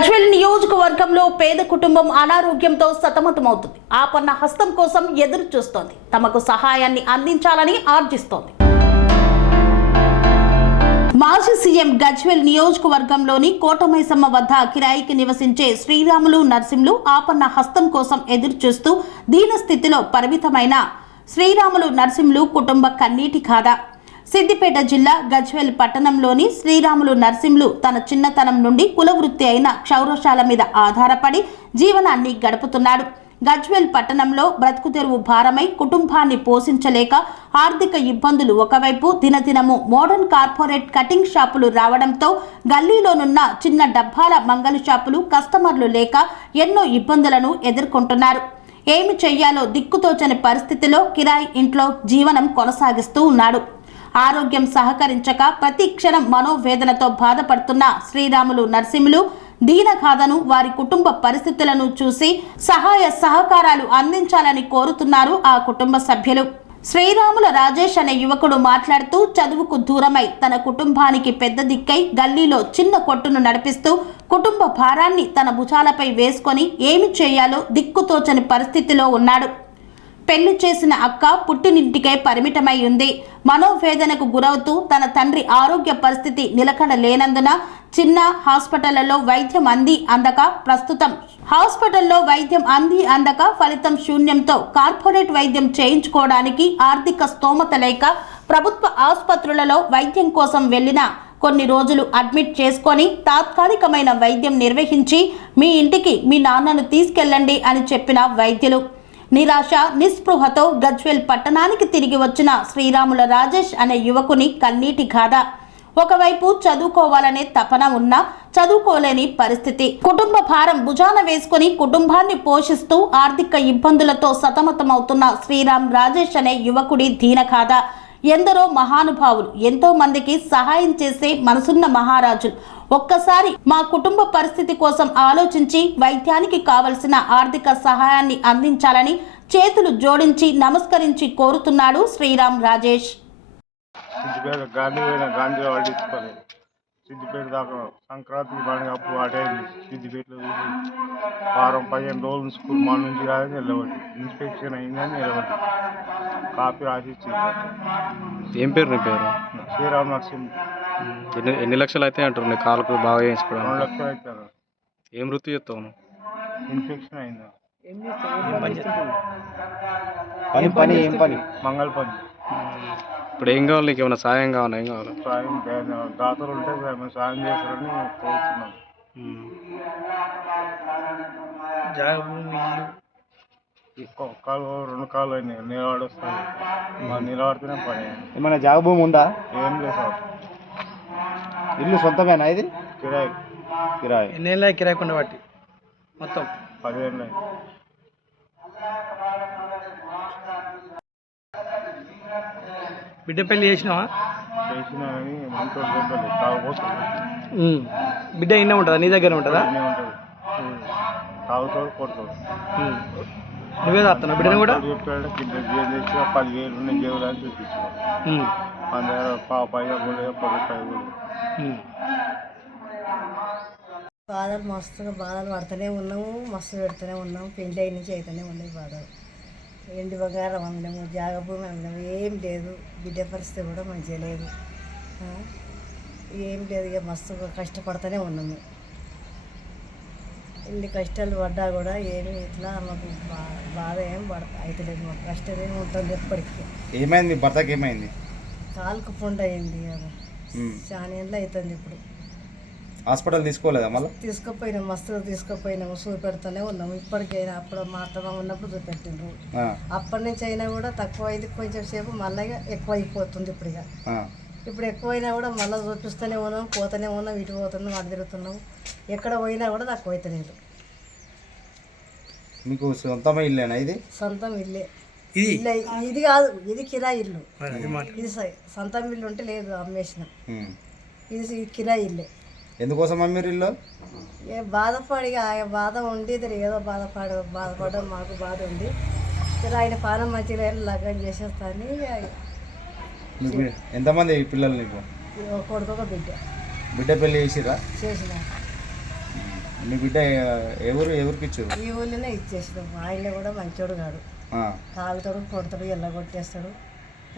గజ్వెల్ నియోజకవర్గంలో పేద కుటుంబం అనారోగ్యంతో సతమతమవుతుంది. ఆపన్న హస్తం కోసం ఎదురు చూస్తోంది. తమకు సహాయాన్ని అందించాలని ఆర్జిస్తోంది. మాజీ సీఎం గజ్వెల్ నియోజకవర్గంలోని కోటమైసమ్మ వద్ద కిరాయికి నివసించే శ్రీరాములు నర్సింలు ఆపన్న హస్తం కోసం ఎదురు చూస్తూ దీన స్థితిలో పరిమితమైన శ్రీరాములు నర్సింలు కుటుంబ కన్నీటి కాదా? సిద్దిపేట జిల్లా గజ్వేల్ పట్టణంలోని శ్రీరాములు నర్సింహులు తన చిన్నతనం నుండి కులవృత్తి అయిన క్షౌరశాల మీద ఆధారపడి జీవనాన్ని గడుపుతున్నాడు. గజ్వెల్ పట్టణంలో బ్రతుకు తెరువు భారమై కుటుంబాన్ని పోషించలేక ఆర్థిక ఇబ్బందులు ఒకవైపు దినదినము మోడర్న్ కార్పొరేట్ కటింగ్ షాపులు రావడంతో గల్లీలోనున్న చిన్న డబ్బాల మంగళ షాపులు కస్టమర్లు లేక ఎన్నో ఇబ్బందులను ఎదుర్కొంటున్నారు. ఏమి చెయ్యాలో దిక్కుతోచని పరిస్థితిలో కిరాయి ఇంట్లో జీవనం కొనసాగిస్తూ ఉన్నాడు. ఆరోగ్యం సహకరించక ప్రతి క్షణం మనోవేదనతో బాధపడుతున్న శ్రీరాములు నరసింహులు దీనగాథను వారి కుటుంబ పరిస్థితులను చూసి సహాయ సహకారాలు అందించాలని కోరుతున్నారు ఆ కుటుంబ సభ్యులు. శ్రీరాముల రాజేష్ అనే యువకుడు మాట్లాడుతూ చదువుకు దూరమై తన కుటుంబానికి పెద్ద దిక్కై గల్లీలో చిన్న కొట్టును నడిపిస్తూ కుటుంబ భారాన్ని తన భుజాలపై వేసుకొని ఏమి చేయాలో దిక్కుతోచని పరిస్థితిలో ఉన్నాడు. పెళ్ళి చేసిన అక్క పుట్టినింటికే పరిమితమై ఉంది. మనోవేదనకు గురవుతూ తన తండ్రి ఆరోగ్య పరిస్థితి నిలకడ లేనందున చిన్న హాస్పిటళ్ళలో వైద్యం అంది అందక ప్రస్తుతం. హాస్పిటల్లో వైద్యం అంది అందక ఫలితం శూన్యంతో కార్పొరేట్ వైద్యం చేయించుకోవడానికి ఆర్థిక స్తోమత లేక ప్రభుత్వ ఆసుపత్రులలో వైద్యం కోసం వెళ్ళిన కొన్ని రోజులు అడ్మిట్ చేసుకొని తాత్కాలికమైన వైద్యం నిర్వహించి మీ ఇంటికి మీ నాన్నను తీసుకెళ్ళండి అని చెప్పిన వైద్యులు. నిరాశ నిస్పృహతో గజ్వేల్ పట్టణానికి తిరిగి వచ్చిన శ్రీరాముల రాజేష్ అనే యువకుని కన్నీటి గాథ. ఒకవైపు చదువుకోవాలనే తపన ఉన్నా చదువుకోలేని పరిస్థితి. కుటుంబ భారం భుజాన వేసుకుని కుటుంబాన్ని పోషిస్తూ ఆర్థిక ఇబ్బందులతో సతమతమవుతున్న శ్రీరామ్ రాజేష్ అనే యువకుడి దీనగాథ ఎందరో మహానుభావులు ఎంతో మందికి సహాయం చేసే మనసున్న మహారాజులు ఒక్కసారి మా కుటుంబ పరిస్థితి కోసం ఆలోచించి వైద్యానికి కావలసిన ఆర్థిక సహాయాన్ని అందించాలని చేతులు జోడించి నమస్కరించి కోరుతున్నాడు శ్రీరామ్ రాజేష్. సిద్దిపేట గాంధీ గాంధీ పట్టించుకోలేదు సిద్దిపేట దాకా సంక్రాంతి పండుగ అప్పుడు అటైంది సిద్దిపేటలో వారం పదిహేను రోజులు స్కూల్ మా నుంచి కాదని నిలబడి ఇన్స్పెక్షన్ అయిందని నిలబడి కాపీ రాసి ఇచ్చింది. ఏం పేరు నీ పేరు? శ్రీరామ్ నరసింహ. ఎన్ని ఎన్ని లక్షలు అయితే అంటారు? నీ కాలుకు బాగా రెండు వేయించుకోవడానికి లక్షలు అవుతారు ఏం వృత్తి చేస్తావు? నువ్వు ఇన్ఫెక్షన్ అయింది? పని పని ఏం పని మంగళ పని? ఇప్పుడు ఏం కావాలి? నీకు ఏమైనా సాయం కావాలా? ఏం కావాలి? సాయం దాతలు ఉంటే మేము సాయం చేస్తారని కోరుతున్నాం. ఒక్క కాలు రెండు కాలు అయినాయి. నిలబడొస్తుంది మా నిలబడితేనే పని ఏమైనా జాగభూమి ఉందా? ఏం లేదు సార్. ఇల్లు సొంతమేనా ఇది? కిరాయి. కిరాయి. ఎన్నేళ్ళ కిరాయి కొండ బట్టి మొత్తం? అయింది బిడ్డ పెళ్ళి చేసినావా? చేసినా కానీ. బిడ్డ ఇన్నే ఉంటుందా? నీ దగ్గర ఉంటుందా? ఉంటుంది. తాగుతాడు కొడతాడు. నువ్వే తాగుతున్నావు? బిడ్డను కూడా? చెప్పాడు కింద జీవం తెచ్చిన పదివేలు ఉన్నాయి జేబులు అని చూపించాడు. ఉమ్. మన దగ్గర పా పైగా కూడా పది ఉమ్. బాధలు మస్తుగా బాధలు పడుతూనే ఉన్నాము మస్తు పెడుతూనే ఉన్నాము పెళ్ళి అయిన నుంచి అయితేనే ఉన్నాయి బాధలు. ఎండి బంగారం అందము జాగభూమి అందము ఏం లేదు. బిడ్డ పరిస్థితి కూడా మంచిగా లేదు. ఏం లేదు ఇక మస్తుగా కష్టపడుతూనే ఉన్నాము. ఎన్ని కష్టాలు పడ్డా కూడా ఏమి ఇట్లా మాకు బా- బాధ ఏం పడతా అయితలేదు మాకు. కష్టం ఏమి ఉంటుంది ఎప్పటికీ. ఏమైంది భర్తకి ఏమైంది? కాలుకు పుండ అయింది కదా. చాలా ఏళ్ళు అవుతుంది ఇప్పుడు. హాస్పిటల్ తీసుకోలేదా మళ్ళీ? తీసుకుపోయినాం మస్తుగా తీసుకుపోయినాము చూపెడుతూనే ఉన్నాము ఇప్పటికైనా అప్పుడు మా అత్తమ్మ ఉన్నప్పుడు చూపెట్టిండ్రు. అప్పటి నుంచి అయినా కూడా తక్కువ అయింది కొంచెం సేపు మళ్ళీ ఎక్కువ అయిపోతుంది ఇప్పుడు ఇక. ఇప్పుడు ఎక్కువైనా కూడా మళ్ళీ చూపిస్తూనే ఉన్నాం పోతూనే ఉన్నాం ఇటు పోతున్నాం అటు తిరుగుతున్నాం. ఎక్కడ పోయినా కూడా తక్కువ అవుతలేదు మీకు సొంతమే ఇల్లేనా ఇది? సొంతం ఇల్లే. ఇల్లే ఇది కాదు ఇది కిరాయి ఇల్లు. ఇది సొంతం ఇల్లు ఉంటే లేదు అమ్మేసిన. ఇది కిరాయి ఇల్లే. ఎందుకోసం మీరు ఇల్లు? ఏ బాధపడి ఆ బాధ ఉండి ఇది ఏదో బాధపడ బాధపడడం మాకు బాధ ఉంది. ఇక్కడ ఆయన పానం మంచిగా లగ్గం చేసేస్తాను ఎంతమంది పిల్లలు నీకు? కొడుకు ఒక బిడ్డ. బిడ్డ పెళ్ళి చేసిరా చేసిన. మీ బిడ్డ ఎవరు ఎవరికి ఇచ్చారు? ఈ ఊళ్ళోనే ఇచ్చేసినాం. ఆయన కూడా మంచోడు కాడు. తాగుతాడు కొడతాడు ఎల్లగొట్టేస్తాడు.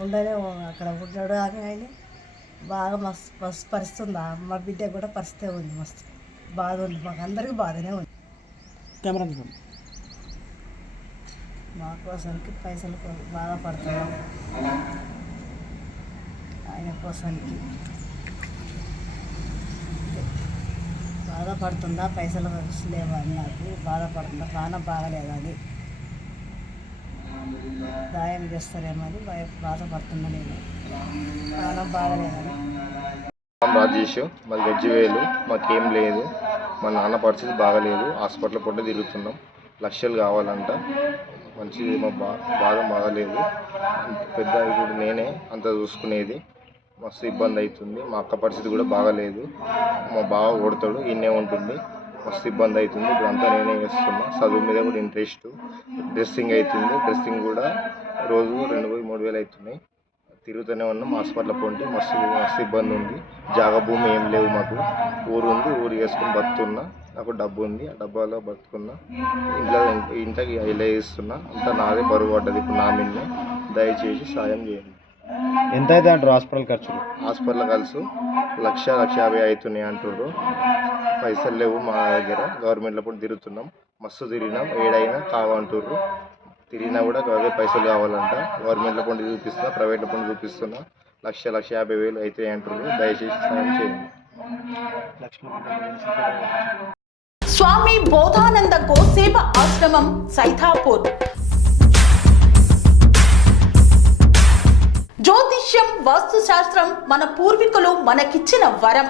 ఉండనే అక్కడ ఉన్నాడు అని ఆయన. బాగా మస్తు మస్తు పరిస్థితి ఉంది. మా బిడ్డ కూడా పరిస్థితి ఉంది మస్తు. బాధ ఉంది. మాకు అందరికీ బాధనే ఉంది. కెమెరా మా కోసానికి పైసలు బాధపడుతున్నాం. ఆయన కోసానికి. బాధపడుతుందా? పైసలు లేవా అని నాకు. బాధపడుతుందా? ప్రాణం బాగలేదా అని. గాయం చేస్తారేమో అని భయ బాధపడుతున్నా నేను. ప్రాణం బాగలేదని రాజేష్ మాది గజ్జివేలు మాకేం లేదు. మా నాన్న పరిస్థితి బాగలేదు. హాస్పిటల్ పొట్ట తిరుగుతున్నాం. లక్షలు కావాలంట. మంచిది మా బా బాగా బాగలేదు. పెద్ద ఇప్పుడు నేనే అంత చూసుకునేది. మస్తు ఇబ్బంది అవుతుంది. మా అక్క పరిస్థితి కూడా బాగలేదు. మా బావ కొడతాడు. ఈయనే ఉంటుంది. మస్తు ఇబ్బంది అవుతుంది. ఇప్పుడు అంతా నేనే చేస్తున్నా చదువు మీద కూడా ఇంట్రెస్ట్ డ్రెస్సింగ్ అవుతుంది. డ్రెస్సింగ్ కూడా రోజు రెండు వేలు మూడు వేలు అవుతున్నాయి. తిరుగుతూనే ఉన్నాం. హాస్పిటల్ పోంటే మస్తు మస్తు ఇబ్బంది ఉంది. జాగ భూమి ఏం లేవు మాకు. ఊరు ఉంది ఊరు వేసుకుని బతుకున్నా. నాకు డబ్బు ఉంది. ఆ డబ్బాలో బతుకున్నా. ఇంట్లో ఇంట్లోకి ఇలా ఇస్తున్నా అంతా నాదే బరువు పడ్డది ఇప్పుడు నా మీదనే దయచేసి సాయం చేయండి. ఎంత అయితే అంటారు హాస్పిటల్ ఖర్చులు? హాస్పిటల్ కలిసి లక్ష లక్ష యాభై అవుతున్నాయి అంటుర్రు. పైసలు లేవు మా దగ్గర. గవర్నమెంట్లో కూడా తిరుగుతున్నాం. మస్తు తిరిగినాం. ఏడైనా కావంటుర్రు. తిరిగినా కూడా అవే పైసలు కావాలంట. గవర్నమెంట్లో పండి చూపిస్తున్నా ప్రైవేట్లో పండి చూపిస్తున్నా. లక్ష లక్ష యాభై వేలు అవుతాయి అంటున్నారు దయచేసి సాయం చేయండి. స్వామి బోధానంద గోసేవ ఆశ్రమం సైథాపూర్ జ్యోతిష్యం వాస్తుశాస్త్రం మన పూర్వీకులు మనకిచ్చిన వరం.